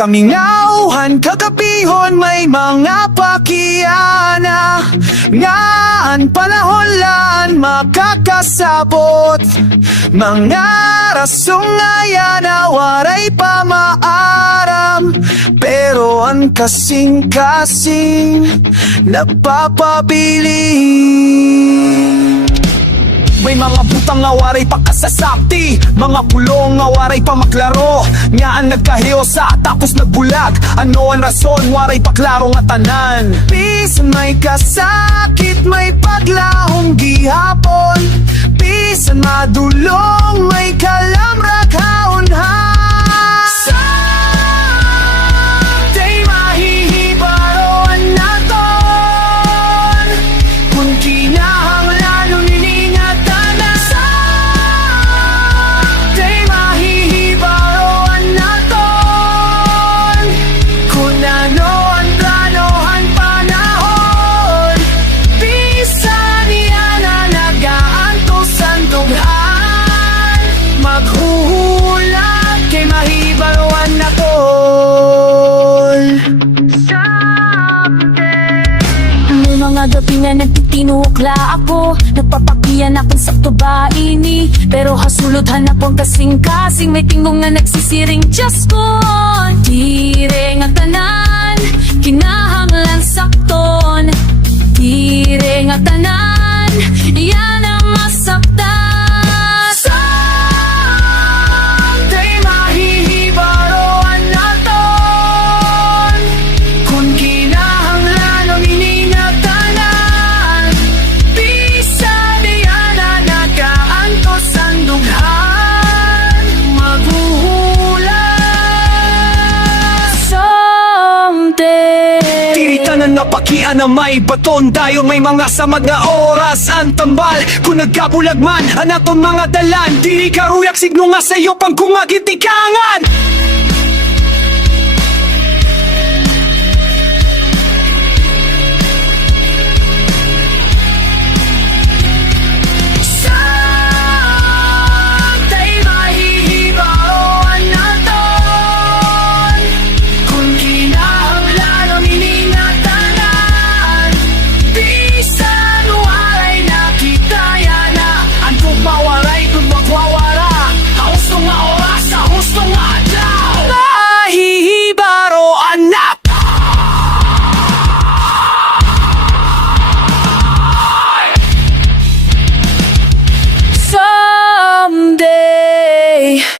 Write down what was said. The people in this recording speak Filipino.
Kaming auhan kagabihon may mga pakiyana ngaan panahon lan makakasabot. Mga rasong ngaya na waray pa maaram, pero ang kasing-kasing nagpapabili. May mga butang nga waray pa kasasakti, mga pulong nga waray pa maklaro, nga ang nagkahiyosa tapos nagbulag. Ano ang rason waray pa klaro nga tanan? Bisan may kasakit may paglahong gihapon, bisan madulong may kalamrag haon-haon. Someday mahihibaroan naton, kung kinahanglan ng iningatan na. Someday mahihibaroan naton, kung ano ang planohan panahon. Bisan niya na nag-aantos ang tughan, maghuhulag kay mahibaroan naton. May mga gabi na nagtitinuokla ako, nagpapakiyan akong sakto ba ini, pero hasulod hanap ang kasing-kasing, may tingong nga nagsisiring just ko. Dire nga tanan, kinahanglan sakton. Dire nga tanan, iyan ang masaktan. Someday mahihibaroan naton, kung kinahanglan ng iningatanan. Bisan niya na nagkaantos ang dughan, maghuhulag. Someday Tiritanan na pakian na may baton, dayon may mga samad nga oras ang tambal. Kung nagkabulag man, anaton mga dalan, dili karuyak signo nga sa'yo pang kumagitikangan.